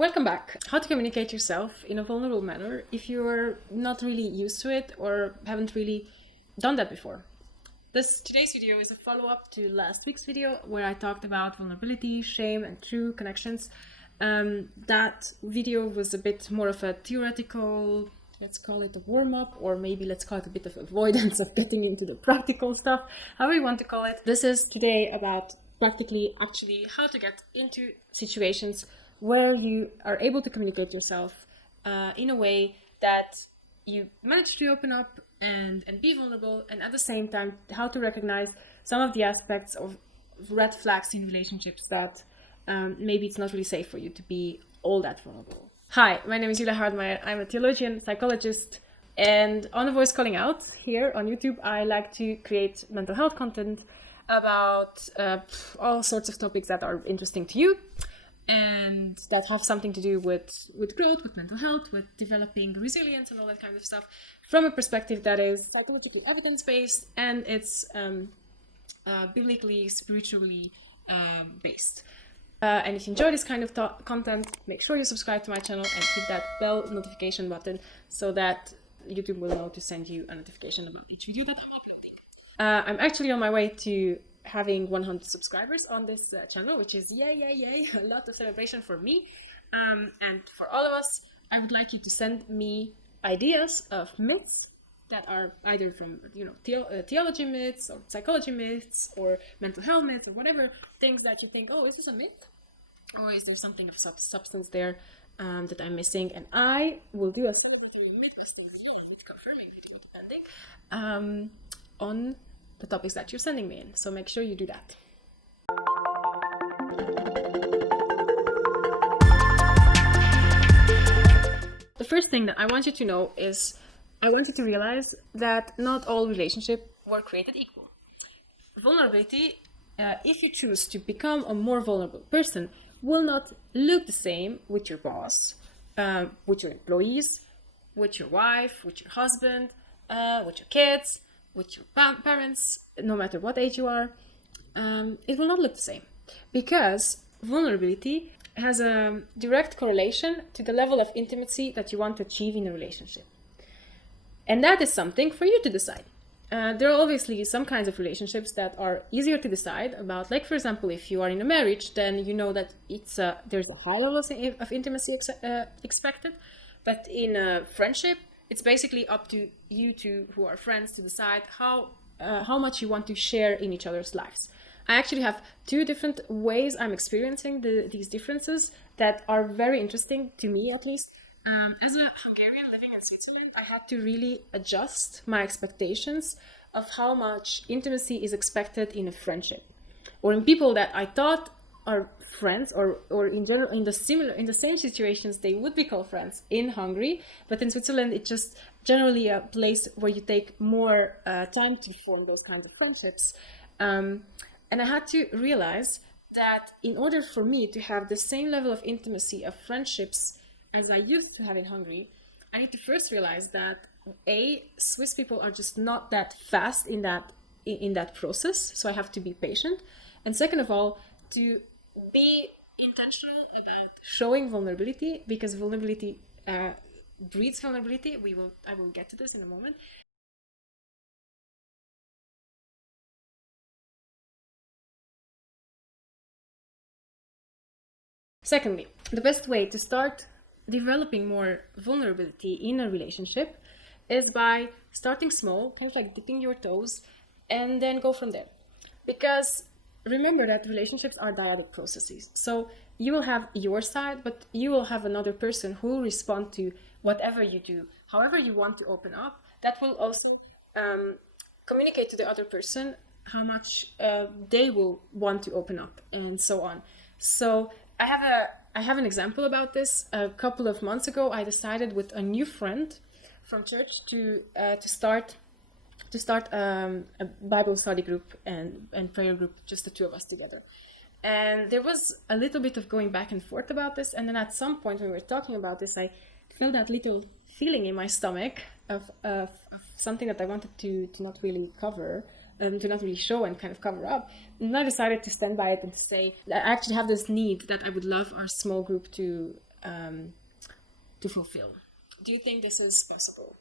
Welcome back. How to communicate yourself in a vulnerable manner if you're not really used to it or haven't really done that before. Today's video is a follow-up to last week's video where I talked about vulnerability, shame, and true connections. That video was a bit more of a theoretical, let's call it a warm-up, or maybe let's call it a bit of avoidance of getting into the practical stuff, however you want to call it. This is today about practically actually how to get into situations where you are able to communicate yourself in a way that you manage to open up and be vulnerable, and at the same time how to recognize some of the aspects of red flags in relationships that maybe it's not really safe for you to be all that vulnerable. Hi, my name is Julia Hardmeier. I'm a theologian, psychologist, and on A Voice Calling Out here on YouTube, I like to create mental health content about all sorts of topics that are interesting to you and that have something to do with growth, with mental health, with developing resilience and all that kind of stuff from a perspective that is psychologically evidence-based and it's biblically, spiritually based. And if you enjoy this kind of content, make sure you subscribe to my channel and hit that bell notification button so that YouTube will know to send you a notification about each video that I'm uploading. I'm actually on my way to having 100 subscribers on this channel, which is yay, a lot of celebration for me and for all of us. I would like you to send me ideas of myths that are either from theology myths or psychology myths or mental health myths or whatever things that you think, oh, is this a myth or is there something of substance there that I'm missing, and I will do a celebratory myth busting video, myth confirming video depending on the topics that you're sending me in. So make sure you do that. The first thing that I want you to know is I want you to realize that not all relationships were created equal. Vulnerability, if you choose to become a more vulnerable person, will not look the same with your boss, with your employees, with your wife, with your husband, with your kids, with your parents, no matter what age you are. It will not look the same because vulnerability has a direct correlation to the level of intimacy that you want to achieve in a relationship. And that is something for you to decide. There are obviously some kinds of relationships that are easier to decide about. Like, for example, if you are in a marriage, then you know that there's a high level of intimacy expected. But in a friendship, it's basically up to you two who are friends to decide how much you want to share in each other's lives. I actually have two different ways I'm experiencing these differences that are very interesting to me, at least. As a Hungarian living in Switzerland, I had to really adjust my expectations of how much intimacy is expected in a friendship, or in people that I thought are friends, or in general in the same situations they would be called friends in Hungary, but in Switzerland it's just generally a place where you take more time to form those kinds of friendships. And I had to realize that in order for me to have the same level of intimacy of friendships as I used to have in Hungary, I need to first realize that Swiss people are just not that fast in that process, so I have to be patient. And second of all, to be intentional about showing vulnerability, because vulnerability breeds vulnerability. I will get to this in a moment. Secondly, the best way to start developing more vulnerability in a relationship is by starting small, kind of like dipping your toes, and then go from there. Because remember that relationships are dyadic processes. So you will have your side, but you will have another person who will respond to whatever you do. However you want to open up, that will also communicate to the other person how much they will want to open up, and so on. So I have an example about this. A couple of months ago, I decided with a new friend from church to start a Bible study group and prayer group, just the two of us together. And there was a little bit of going back and forth about this. And then at some point when we were talking about this, I felt that little feeling in my stomach of something that I wanted to not really cover, to not really show and kind of cover up. And I decided to stand by it and to say, I actually have this need that I would love our small group to fulfill. Do you think this is possible?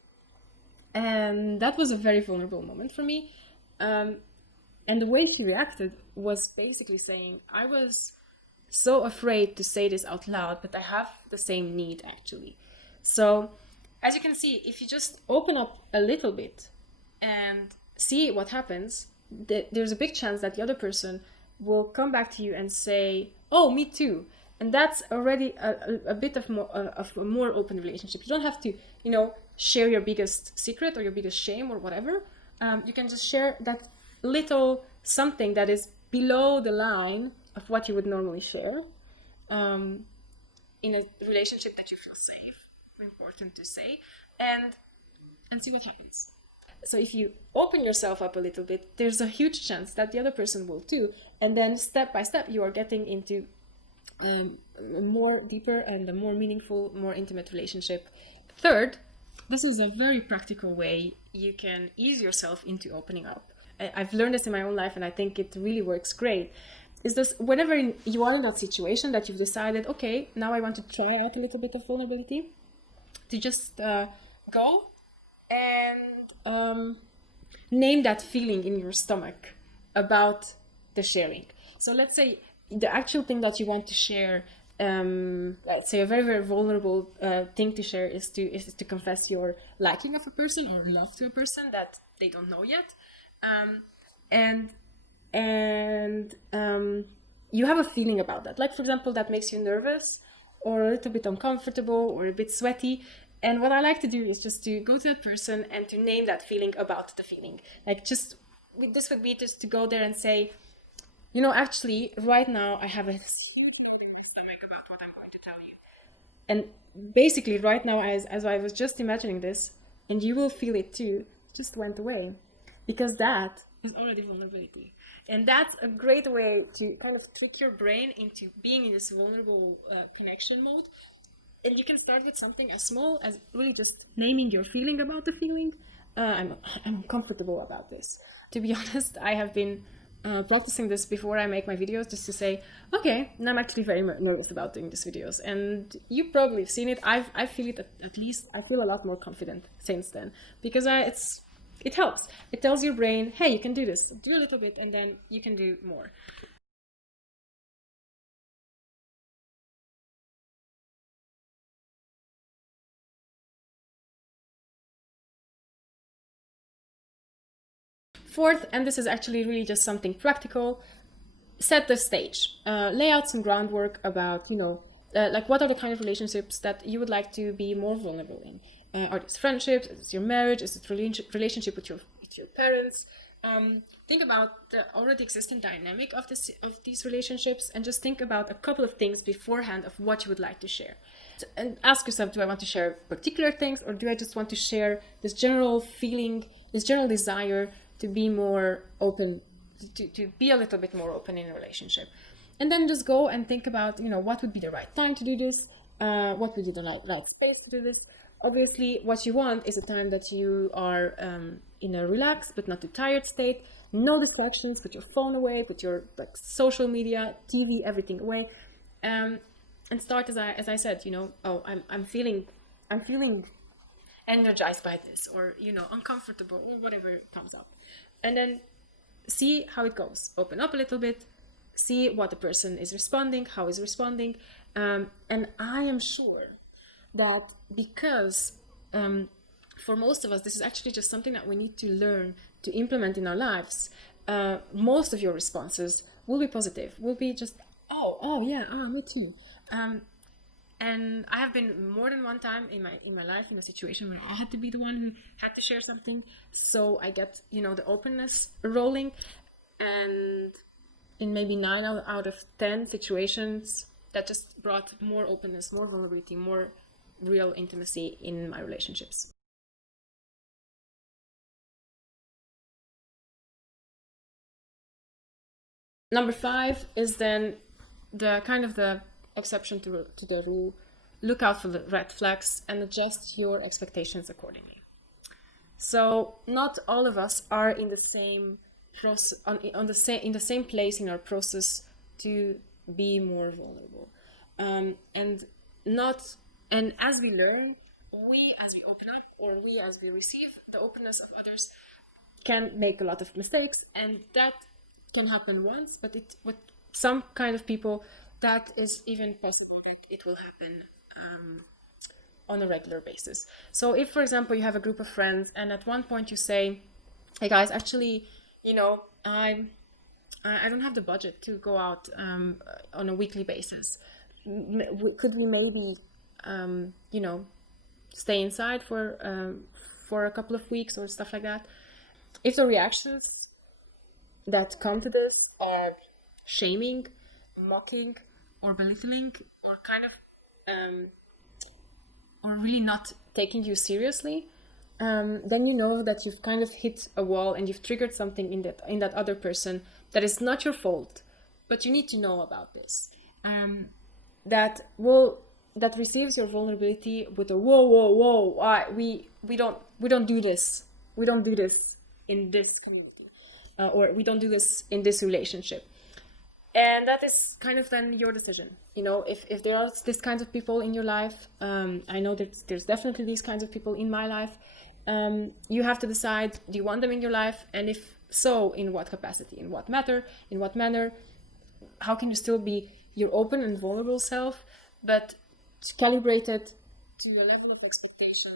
And that was a very vulnerable moment for me. And the way she reacted was basically saying, I was so afraid to say this out loud, but I have the same need actually. So, as you can see, if you just open up a little bit and see what happens, there's a big chance that the other person will come back to you and say, oh, me too. And that's already a bit of a more open relationship. You don't have to, share your biggest secret or your biggest shame or whatever. You can just share that little something that is below the line of what you would normally share in a relationship that you feel safe, important to say, and see what happens. So if you open yourself up a little bit, there's a huge chance that the other person will too. And then step by step, you are getting into a more deeper and a more meaningful, more intimate relationship. Third, this is a very practical way you can ease yourself into opening up. I've learned this in my own life, and I think it really works great. Is this whenever you are in that situation that you've decided, okay, now I want to try out a little bit of vulnerability, to just go and name that feeling in your stomach about the sharing. So let's say the actual thing that you want to share, let's say a very, very vulnerable thing to share is to confess your liking of a person or love to a person that they don't know yet. And you have a feeling about that. Like, for example, that makes you nervous or a little bit uncomfortable or a bit sweaty. And what I like to do is just to go to that person and to name that feeling about the feeling. Like, this would be just to go there and say, actually, right now I have a huge hole in my stomach about what I'm going to tell you. And basically, right now, as I was just imagining this, and you will feel it too, just went away. Because that is already vulnerability. And that's a great way to kind of trick your brain into being in this vulnerable connection mode. And you can start with something as small as really just naming your feeling about the feeling. I'm uncomfortable about this. To be honest, I have been practicing this before I make my videos, just to say, okay, now I'm actually very nervous about doing these videos. And you probably have seen it. I feel it at least. I feel a lot more confident since then, because it helps. It tells your brain, hey, you can do this. Do a little bit, and then you can do more. Fourth, and this is actually really just something practical, set the stage. Lay out some groundwork about, like what are the kind of relationships that you would like to be more vulnerable in? Are these friendships? Is it your marriage? Is it relationship with your parents? Think about the already existing dynamic of these relationships, and just think about a couple of things beforehand of what you would like to share. And ask yourself, do I want to share particular things, or do I just want to share this general feeling, this general desire to be more open, to be a little bit more open in a relationship? And then just go and think about, what would be the right time to do this? What would be the right space to do this? Obviously, what you want is a time that you are in a relaxed but not too tired state. No distractions. Put your phone away. Put your social media, TV, everything away, and start as I said. Oh, I'm feeling energized by this, or uncomfortable, or whatever comes up, and then see how it goes. Open up a little bit. See what the person is responding, how is responding, and I am sure that because for most of us, this is actually just something that we need to learn to implement in our lives. Most of your responses will be positive, will be just, oh yeah, me too. And I have been more than one time in my life in a situation where I had to be the one who had to share something. So I get, the openness rolling. And in maybe 9 out of 10 situations, that just brought more openness, more vulnerability, more real intimacy in my relationships. Number 5 is then the exception to the rule. Look out for the red flags and adjust your expectations accordingly. So not all of us are in the same process, in the same place in our process to be more vulnerable. And not, and as we learn, we as we open up, or we as we receive the openness of others, can make a lot of mistakes, and that can happen once, but with some kind of people that is even possible that it will happen on a regular basis. So if, for example, you have a group of friends and at one point you say, hey guys, actually, I don't have the budget to go out on a weekly basis. Could we maybe stay inside for a couple of weeks or stuff like that? If the reactions that come to this are shaming, mocking, or belittling, or kind of or really not taking you seriously, then you know that you've kind of hit a wall and you've triggered something in that other person that is not your fault, but you need to know about this. That receives your vulnerability with a whoa, we don't do this. We don't do this in this community, or we don't do this in this relationship. And that is kind of then your decision. If there are these kinds of people in your life, I know that there's definitely these kinds of people in my life. You have to decide, do you want them in your life? And if so, in what capacity, in what manner? How can you still be your open and vulnerable self, but calibrated to a level of expectation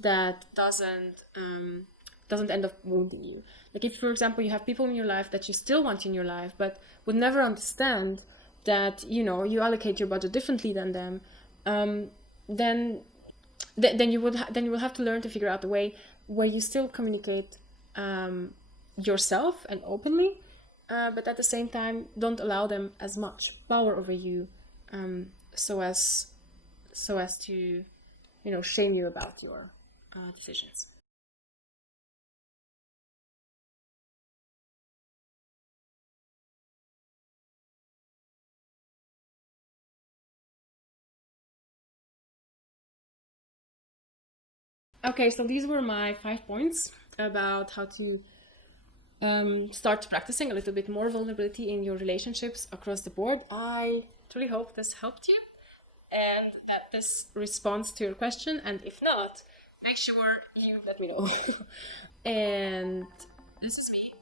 that doesn't end up wounding you? Like if, for example, you have people in your life that you still want in your life, but would never understand that you allocate your budget differently than them, then you will have to learn to figure out a way where you still communicate yourself and openly, but at the same time don't allow them as much power over you, so as to shame you about your decisions. Okay, so these were my 5 points about how to start practicing a little bit more vulnerability in your relationships across the board. I truly hope this helped you and that this responds to your question. And if not, make sure you let me know. And this is me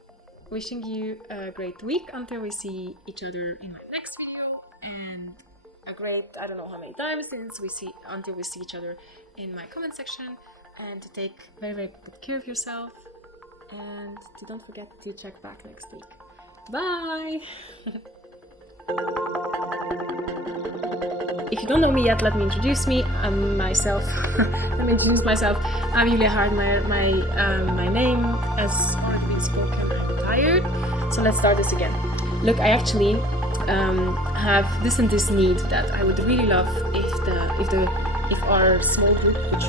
wishing you a great week until we see each other in my next video, and a great, I don't know how many times until we see each other in my comment section. And to take very, very good care of yourself, and don't forget to check back next week. Bye! If you don't know me yet, let me introduce myself. Let me introduce myself. I'm Julia Hardmeier. My name has already been spoken. I'm tired, so let's start this again. Look, I actually have this and this need that I would really love if our small group, which